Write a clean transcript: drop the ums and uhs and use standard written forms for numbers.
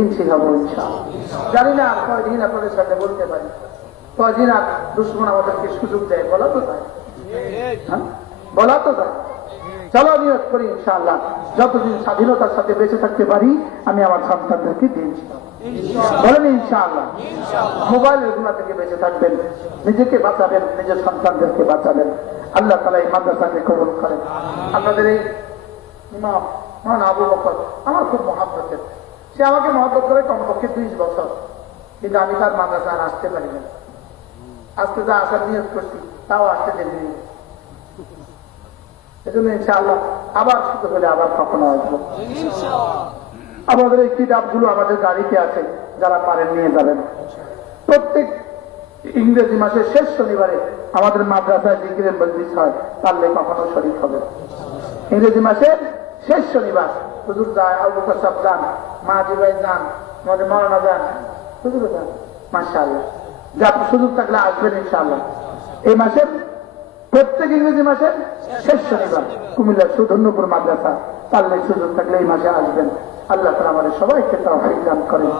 দিন শিখাবো ইনশাআল্লাহ। জানি না আর কয়দিন আপনাদের সাথে বলতে পারি, কয়দিন আর দুশ্মন আমাদেরকে সুযোগ দেয়, বলা তো যায়, হ্যাঁ বলা তো যায়। চলো নিয়ত করি ইনশাআল্লাহ যতদিন স্বাধীনতার সাথে বেঁচে থাকতে পারি আমি আমার সন্তানদেরকে দিন শিখাবো, বলেন ইনশাআল্লাহ। মোবাইলের গুনাহ থেকে বেঁচে থাকবেন, নিজেকে বাঁচাবেন, নিজের সন্তানদেরকে বাঁচাবেন। আল্লাহ তাআলা এই মাদ্রাসাকে কবুল করেন। আপনাদের এই ইমাম মহান আবু বকর আমার খুব মহব্বতের, সে আমাকে মহব্বত করে কমপক্ষে 30 বছর, কিন্তু আমি তার মাদ্রাসা আর আসতে পারি না। আজকে যা আসার নিয়ত করছি তাও আসতে দেরি নেই। এজন্য ইনশাআল্লাহ আবার সুযোগ হলে আবার কখনো আসবো। আমাদের এই কিতাবগুলো আমাদের গাড়িতে আছে, যারা পারেন নিয়ে যাবেন। প্রত্যেক ইংরেজি মাসের শেষ শনিবারে আমাদের মাদ্রাসায় জিকিরের মজলিস হয়, পারলে কখনো শরীক হবে। ইংরেজি মাসের শেষ শনিবার হুজুর যায়, আবু বকর সাহেব যান, মাহাজি ভাই যান, আমাদের মাওলানা যান, হুজুর যান, মাশাআল্লাহ। যা সুযোগ থাকলে আসবেন ইনশাআল্লাহ। এই মাসের প্রত্যেক ইংরেজি মাসের শেষ শনিবার কুমিল্লা সুধন্যপুর মাদ্রাসা, পারলে সুযোগ থাকলে এই মাসে আসবেন। আল্লাহ তাআলা আমাদের সবাইকে তৌফিক দান করেন।